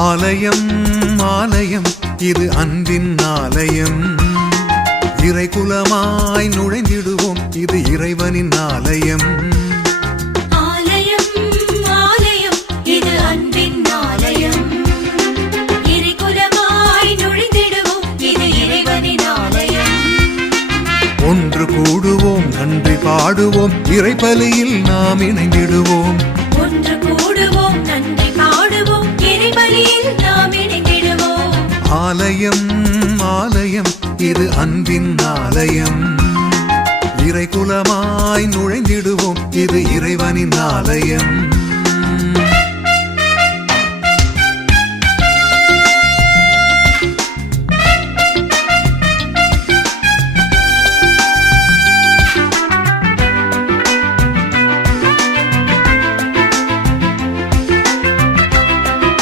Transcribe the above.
ஆலயம் ஆலயம் இது அன்பின் ஆலயம். இறைகுலமாய் நுழைந்திடுவோம், இது இறைவனின் ஆலயம். ஆலயம் ஆலயம் இது அன்பின் ஆலயம். இறைகுலமாய் நுழைந்திடுவோம், இது இறைவனின் ஆலயம். ஒன்று கூடுவோம், நன்றி பாடுவோம், இறைபலியில் நாம் இணைந்திடுவோம். ஒன்று கூடுவோம், நன்றி பாடுவோம், இறைபலியில் நாம் இணைந்திடுவோம். ஆலயம் ஆலயம் இது அன்பின் ஆலயம். இறைகுலமாய் நுழைந்திடுவோம், இது இறைவனின் ஆலயம்.